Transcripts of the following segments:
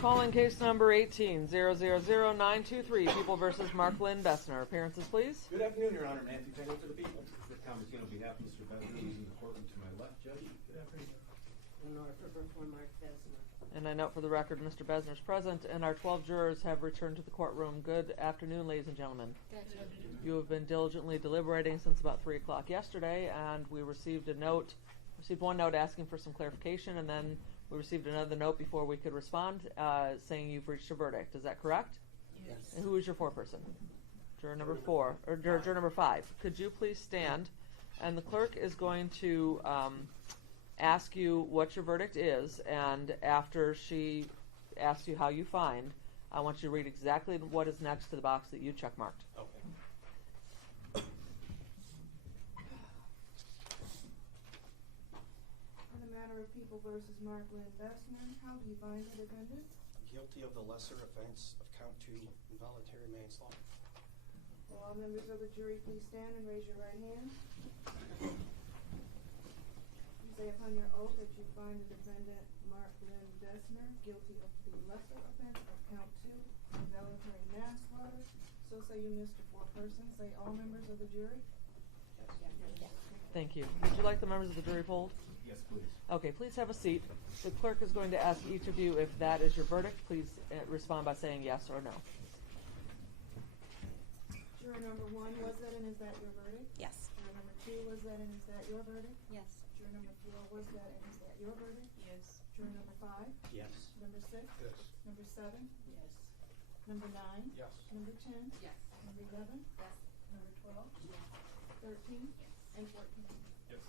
Calling case number 18-000923, People versus Mark Lynn Bessner. Appearances, please. Good afternoon, Your Honor. Matthew Taylor for the people. Thomas Gunn on behalf of Mr. Bessner, who's in the courtroom to my left, Judge. Good afternoon. And I note for the record, Mr. Bessner is present, and our 12 jurors have returned to the courtroom. Good afternoon, ladies and gentlemen. Good afternoon. You have been diligently deliberating since about 3 o'clock yesterday, and we received one note asking for some clarification, and then we received another note before we could respond, saying you've reached a verdict. Is that correct? Yes. And who is your foreperson? Juror number 4, or juror number 5. Could you please stand? And the clerk is going to ask you what your verdict is, and after she asks you how you find, I want you to read exactly what is next to the box that you checkmarked. Okay. In the matter of People versus Mark Lynn Bessner, how do you find the defendant? Guilty of the lesser offense of count 2, involuntary manslaughter. Will all members of the jury please stand and raise your right hand? You say upon your oath that you find the defendant, Mark Lynn Bessner, guilty of the lesser offense of count 2, involuntary manslaughter. So say you, Mr. Foreperson. Say all members of the jury. Yes. Thank you. Would you like the members of the jury polled? Yes, please. Okay, please have a seat. The clerk is going to ask each of you if that is your verdict. Please respond by saying yes or no. Juror number 1, was that and is that your verdict? Yes. Juror number 2, was that and is that your verdict? Yes. Juror number 4, was that and is that your verdict? Yes. Juror number 5, Yes. number 6, Yes. number 7, Yes. number 9, Yes. number 10, Yes. number 11, Yes. number 12, Yes. 13, and 14. Yes.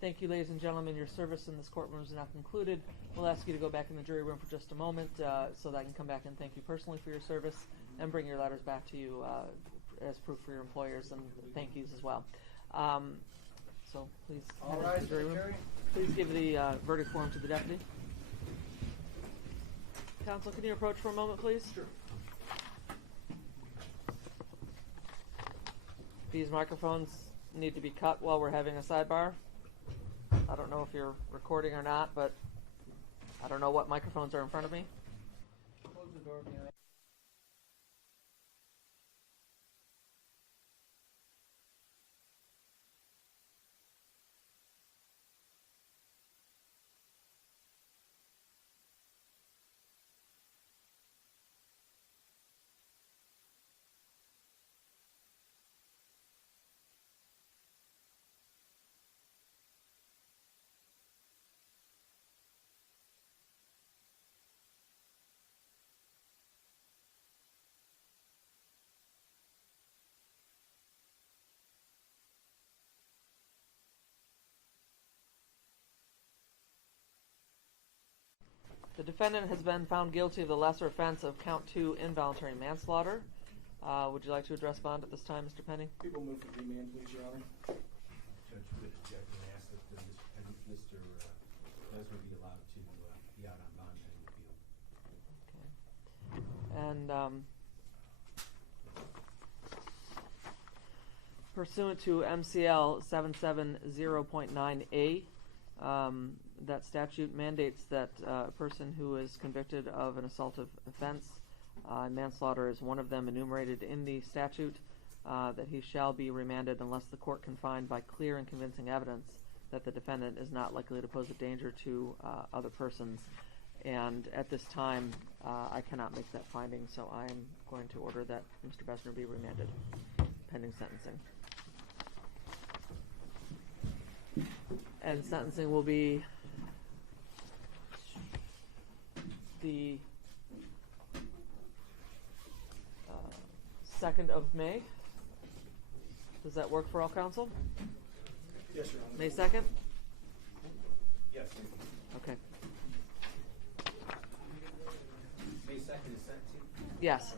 Thank you, ladies and gentlemen. Your service in this courtroom is now concluded. We'll ask you to go back in the jury room for just a moment so that I can come back and thank you personally for your service and bring your letters back to you as proof for your employers and thank yous as well. So please head into the jury room. Please give the verdict form to the deputy. Counsel, can you approach for a moment, please? Sure. These microphones need to be cut while we're having a sidebar. I don't know if you're recording or not, but I don't know what microphones are in front of me. Close the door behind. The defendant has been found guilty of the lesser offense of count 2, involuntary manslaughter. Would you like to address bond at this time, Mr. Penny? People move for remand, please, Your Honor. Judge, would object and ask that Mr. Bessner be allowed to be out on bond pending appeal. Okay. And pursuant to MCL 770.9A, that statute mandates that a person who is convicted of an assaultive offense, manslaughter is one of them enumerated in the statute, that he shall be remanded unless the court can find by clear and convincing evidence that the defendant is not likely to pose a danger to other persons. And at this time, I cannot make that finding, so I am going to order that Mr. Bessner be remanded pending sentencing. And sentencing will be the 2nd of May. Does that work for all counsel? Yes, Your Honor. May 2nd? Yes. Okay. May 2nd is sentencing? Yes.